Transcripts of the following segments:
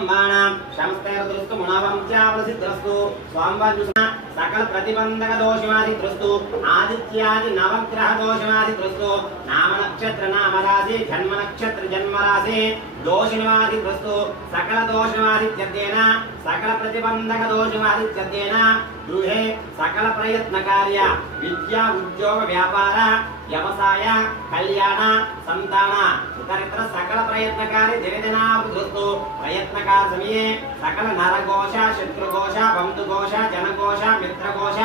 कुटुंबानां समस्तैर्दृष्टु मुनावंचावसिद्रस्तु स्वाम्बाजुषा सकल प्रतिबंधक दोषमादित्रस्तु आदित्यादि नवग्रह दोषमादित्रस्तु नाम नक्षत्र नाम राशि जन्म नक्षत्र जन्म राशि दोषनिवादित्रस्तु सकल दोषमादित्यतेन सकल प्रतिबंधक दोषमादित्यतेन गृहे सकल प्रयत्न कार्य विद्या उद्योग व्यापार व्यवसाय कल्याण संतान इतरितर सकल प्रयत्नकारी दिनदिनावृतस्तु प्रयत्नकार समये सकल नरघोष शत्रुघोष बंधुघोष जनघोष मित्रघोष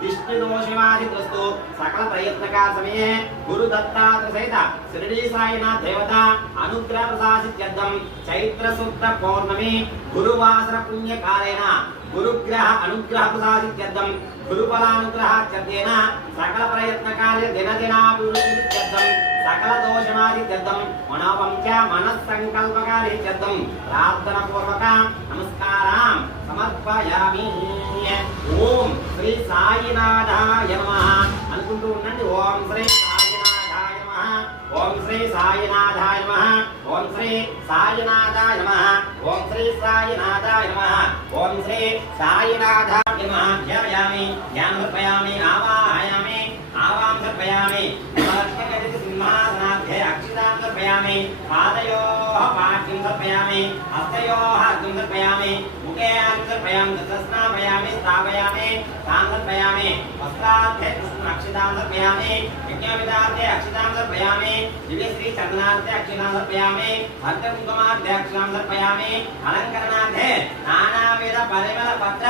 दिष्टिदोषवादित्रस्तु सकल प्रयत्नकार समये गुरु दत्तात्र सहित शिरडी साईनाथ देवता अनुग्रह प्रसादित्यर्थं चैत्र शुद्ध पौर्णमी गुरुवासर पुण्य कालेन गुरुग्रह अनुग्रह प्रसादित्यर्थं गुरुबलानुग्रहात्यर्थेन सकल प्रयत्न कार्य दिनदिनाभिवृद्धित्यर्थं सकल दोषमादित्यर्थं मनोवंच मनस्संकल्पकार्यत्यर्थं प्रार्थनापूर्वक नमस्कारां समर्पयामि। ओम श्री साईनाथाय नमः అనుకుంటూ ఉండండి। ఓం శ్రీ సాయినాథాయ నమః ఓం శ్రీ సాయినాథాయ నమః ఓం శ్రీ సాయినాథాయ నమః ఓం శ్రీ సాయినాథాయ నమః ఓం శ్రీ సాయినాథాయ నమః ధ్యాయామి ధ్యానమర్పయామి ఆవాహయామి ఆవాం సమర్పయామి నమస్కారయతి సింహాసనార్థే అక్షితాం సమర్పయామి పాదయోః పాద్యం సమర్పయామి హస్తయోః అర్ఘ్యం సమర్పయామి ముఖే అర్ఘ్యం సమర్పయామి దశస్నాపయామి స్థాపయామి తాం సమర్పయామి వస్త్రార్థే అక్షితాం సమర్పయామి యజ్ఞోపవీతార్థే అక్షితాం సమర్పయామి దివ్యశ్రీ చందనార్థే అక్షితాం సమర్పయామి భక్తకుంకుమార్థే అక్షితాం సమర్పయామి అలంకరణార్థే నానావిధ పరిమళ పత్ర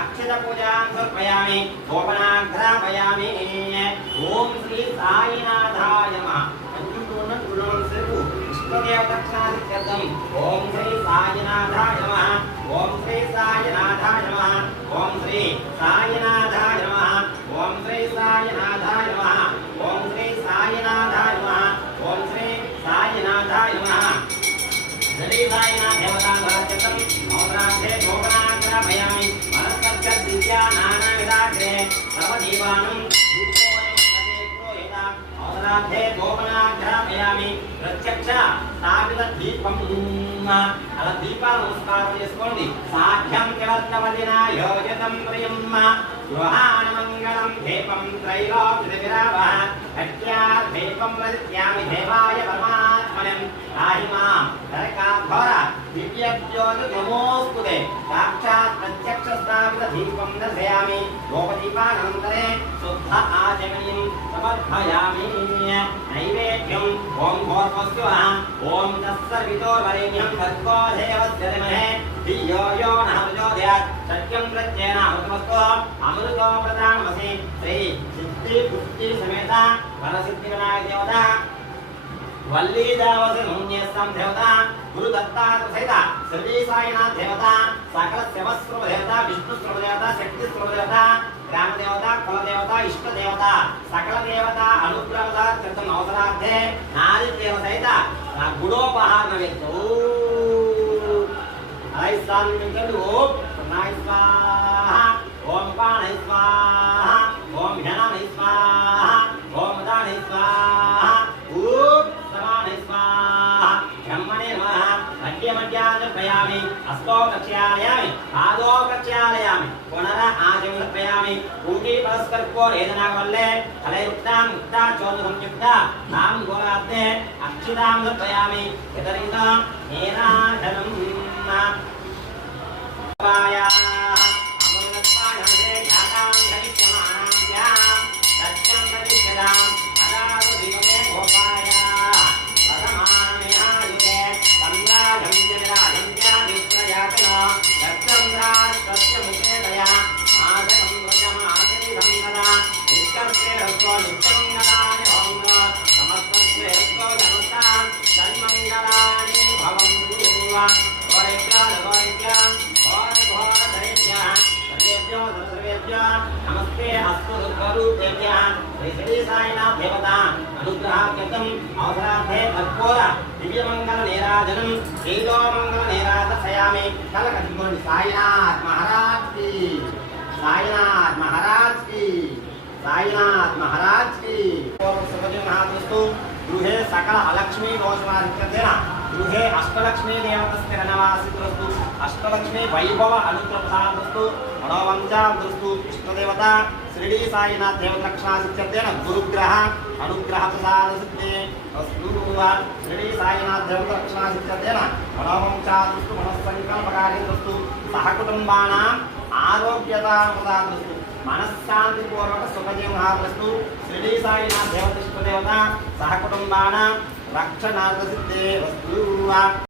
అక్షిత పూజాం సమర్పయామి గోపనాఘ్రాపయామి। ఓం శ్రీ సాయినాథాయ నమః అంటున్న గుణంసేపు ఇష్టదేవ దక్షిణాదిత్యర్థం ఓం శ్రీ సాయినాథాయ నమః ఓం శ్రీ సాయినాథాయ నమః ఓం శ్రీ సాయినాథాయ నమః ఓం శ్రీ సాయినాథాయ నమః ఓం శ్రీ సాయినాథాయ నమః ఓం శ్రీ సాయినాథాయ నమః। శ్రీ సాయినాథ దేవతాంగరత్యం మౌనార్థే గోపనాగ్రహయామి మనస్కర్ష దివ్యా నానావిధాగ్రే సర్వదీవానం మౌనార్థే గోపనాగ్రహయామి ప్రత్యక్ష స్థాపిత దీపం అలా దీపాలు నమస్కారం చేసుకోండి। సాధ్యం కివర్తవదినా యోజతం ప్రియం గృహాణ మంగళం దీపం త్రైలోక్యవిరావః హత్యా దీపం ప్రతిత్యామి దేవాయ పరమాత్మనం రాహిమాం నరకాఘోర దివ్య జ్యోతి నమోస్తుతే సాక్షాత్ ప్రత్యక్ష స్థాపిత దీపం దర్శయామి గోపదీపానంతరే శుద్ధ ఆచమనీయం సమర్పయామి। నైవేద్యం ఓం భూర్భువః ఓం తత్సవితుర్వరేణ్యం భర్గో దేవస్య ధీమహి ధియో యో నః ప్రచోదయాత్ సత్యం ప్రత్యేన అమృతమస్తు అమృతో ప్రదానమసి। శ్రీ సిద్ధి బుద్ధి సమేత వరసిద్ధి వినాయక దేవత వల్లీదావసనున్యస్తం దేవత గురు దత్తాత్ర సహిత శ్రీ సాయినాథ దేవత సకల శివస్వరూప దేవత విష్ణు స్వరూప దేవత శక్తి స్వరూప దేవత గ్రామ దేవత కుల దేవత ఇష్ట దేవత సకల దేవత అనుగ్రహ చిత్తం అవసరార్థే నారిదేవ సహిత గుడోపహారణ వ్యక్తి ఓం నాయ స్వాహ ఓం పాణయ స్వాహ ఓం ఘనాయ స్వాహ ఓం దానయ స్వాహ ఓం సమానయ స్వాహ బ్రహ్మణే నమః మధ్య మధ్యార్పయామి హస్తో కక్ష్యాలయామి పాదో కక్ష్యాలయామి పునర ఆచమన సమర్పయామి। ఊటి పరస్పర్కో వేదనావల్లే ఫలయుక్తాం ముక్తా చోద సంయుక్త నాం గోరాత్తే అక్షితాం సమర్పయామి। ఇతరిత నేనాధనం వాయా అమృతపాణే ఘాతాం ధరిష్యమానాం త్యాం సత్యం ప్రతిష్ఠాం అదాసు దివమే గోపాయా పరమానమేహాయుతే సంరాజం జనరాజం త్యాదిత్రయాతన దక్షంద్రాస్తస్య ముఖేదయా మాధవం వ్రజమాచరి సంగదా నిత్యస్య రస్తో నిత్యమంగళాని భవంగ సమస్తస్య రస్తో నమస్తాం సన్మంగళాని భవంతు। నమస్తే అస్తు రూపేభ్యః శ్రీ సాయినాథ దేవత అనుగ్రహార్థం అవసరార్థే కర్పూర దివ్యమంగళ నీరాజనం శ్రీలోమంగళ నీరాజయామి। కలకట్టుకోండి। సాయినాథ్ మహారాజ్ కి సాయినాథ్ మహారాజ్ కి సాయినాథ్ మహారాజ్ కి। గృహే సకల అలక్ష్మీ దోషమాదిత్యేన గృహే अष्टलक्ष्मी देवतस्थिरनवासितुरस्तु अष्टलक्ष्मी वैभव अनुग्रहप्रसादस्तु मनोवंचादस्तु इष्टदेवता शिरडी साईनाथ देवतरक्षणासिद्ध्यर्थेन गुरुग्रह अनुग्रहप्रसादसिद्धे अस्तु शिरडी साईनाथ देवतरक्षणासिद्ध्यर्थेन मनोवंचादस्तु मनस्सङ्कल्पकार्यस्तु सहकुटुम्बानाम् आरोग्यताप्रसादस्तु मनःशान्तिपूर्वक सुखजीवनादस्तु शिरडी साईनाथ देवतिष्ठदेवता सहकुटुम्बानां रक्षणादसिद्धे अस्तु।